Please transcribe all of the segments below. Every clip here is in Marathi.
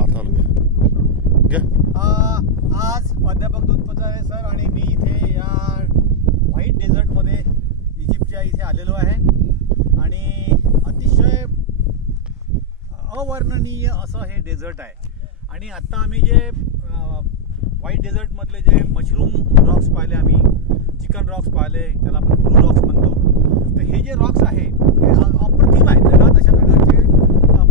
चालू घ्या. आज प्राध्यापक दूधपचारे सर आणि मी इथे या व्हाईट डेझर्टमध्ये इजिप्तच्या इथे आलेलो आहे आणि अतिशय अवर्णनीय असं हे डेझर्ट आहे. आणि आत्ता आम्ही जे व्हाईट डेझर्टमधले जे मशरूम रॉक्स पाहिले, आम्ही चिकन रॉक्स पाहिले, त्याला आपण ब्लू रॉक्स म्हणतो. तर हे जे रॉक्स आहे हे अप्रतिम आहे. जगात अशा प्रकारचे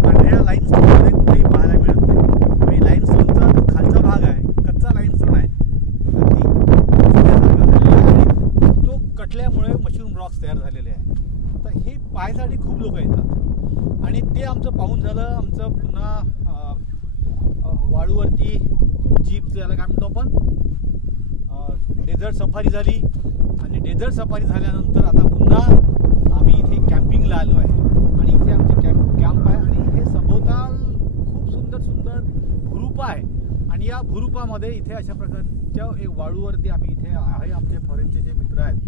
पांढऱ्या लाईमस्टोनमध्ये कुठेही पाहायला मिळत नाही. आणि लाईमस्टोनचा जो खालचा भाग आहे, कच्चा लाईमस्टोन आहे, अगदी झालेला आहे आणि तो कटल्यामुळे मशरूम रॉक्स तयार झालेले आहे. तर हे पाहायसाठी खूप लोक येतात आणि ते आमचं पाहून झालं. आमचं पुन्हा वाळूवरती जीप त्याला काय म्हणतो आपण, डेझर्ट सफारी झाली. आणि डेझर्ट सफारी झाल्यानंतर आता पुन्हा आम्ही इथे कॅम्पिंगला आलो आहे आणि इथे आमची कॅम्प आहे आणि हे सभोवताल खूप सुंदर सुंदर भुरुपा आहे. आणि या भुरुपामध्ये इथे अशा प्रकारच्या एक वाळूवरती आम्ही इथे आहे. आमचे फॉरेनचे जे मित्र आहेत,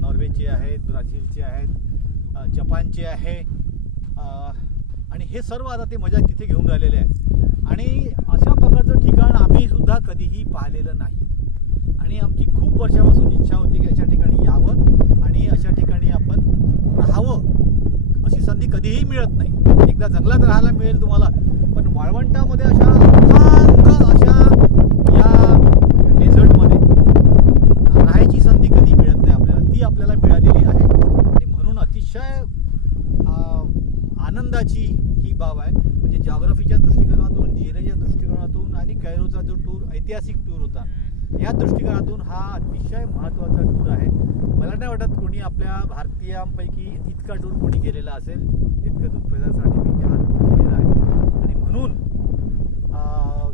नॉर्वेचे आहेत, ब्राझीलचे आहेत, जपानचे आहे आणि हे सर्व आता ते मजा तिथे घेऊन राहिलेले आहेत. आणि अशा प्रकारचं ठिकाण आम्ही सुद्धा कधीही पाहिलेलं नाही आणि आमची खूप वर्षापासून इच्छा होती की अशा ठिकाणी यावं आणि अशा ठिकाणी आपण राहावं. अशी संधी कधीही मिळत नाही. एकदा जंगलात राहायला मिळेल तुम्हाला, पण वाळवंटामध्ये अशा अशा या डेझर्टमध्ये राहायची संधी कधी मिळत नाही आपल्याला. ती आपल्याला मिळालेली आहे आणि म्हणून अतिशय आनंदाची ही बाब आहे. म्हणजे जॉग्राफीच्या दृष्टिकोनातून, जिरेच्या दृष्टिकोनातून आणि कैरोचा जो टूर ऐतिहासिक टूर होता, या दृष्टिकोनातून हा अतिशय महत्त्वाचा टूर आहे. मला नाही वाटत कोणी आपल्या भारतीयांपैकी इतका टूर कोणी केलेला असेल जितकं दूधपचासाठी मी हा टूर केलेला आहे. आणि म्हणून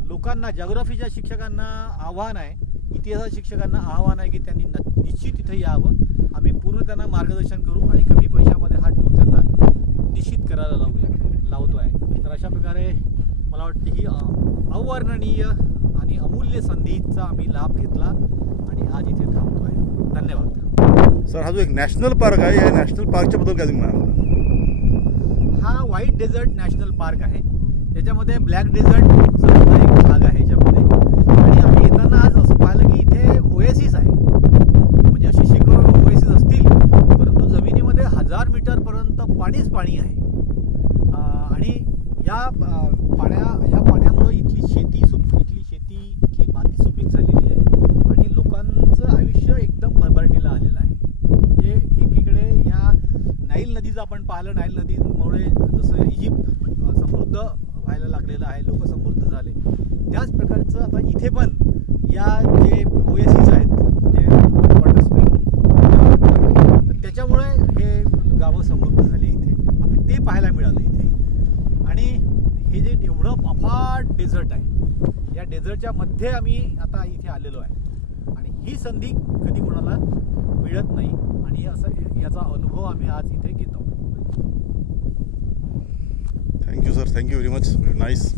लोकांना, जॉग्राफीच्या शिक्षकांना आव्हान आहे, इतिहास शिक्षकांना आव्हान आहे की त्यांनी निश्चित इथं यावं. आम्ही पूर्ण त्यांना मार्गदर्शन करू आणि कमी पैशामध्ये हा टूर त्यांना निश्चित करायला लावतो आहे. तर अशा प्रकारे मला वाटते ही अवर्णनीय आणि अमूल्य संधीचा आम्ही लाभ घेतला आणि आज इथे थांबतो आहे. धन्यवाद सर. हा जो एक नॅशनल पार्क आहे, या नॅशनल पार्कच्या बद्दल काय म्हणाल? हा व्हाईट डेझर्ट नॅशनल पार्क आहे. याच्यामध्ये ब्लॅक डेझर्टचा सुद्धा एक भाग आहे याच्यामध्ये. आणि आम्ही येताना आज असं पाहिलं की इथे ओएसिस आहे. म्हणजे अशी शेकडो ओएसिस असतील, परंतु जमिनीमध्ये 1000 मीटरपर्यंत पाणीच पाणी आहे. आणि या पाण्यामुळे इथली शेती माती सुपीक झालेली आहे आणि लोकांचं आयुष्य एकदम भरभराटीला आलेलं आहे. म्हणजे एकीकडे या नाईल नदीचं आपण पाहिलं, नाईल नदीमुळे जसं इजिप्त समृद्ध व्हायला लागलेलं आहे, लोक समृद्ध झाले, त्याच प्रकारचं आता इथे पण या जे ओएसिस आहेत, म्हणजे वॉटर स्प्रिंग, तर त्याच्यामुळे हे गावं समृद्ध झाली. इथे आम्ही ते पाहायला मिळालं इथे. आणि हे जे एवढं अफाट डेझर्ट आहे, या डेझर्टच्या मध्ये आम्ही आता इथे आलेलो आहे आणि ही संधी कधी कोणाला मिळत नाही आणि असं याचा अनुभव आम्ही आज इथे घेतो. Thank you sir. Thank you very much. Nice.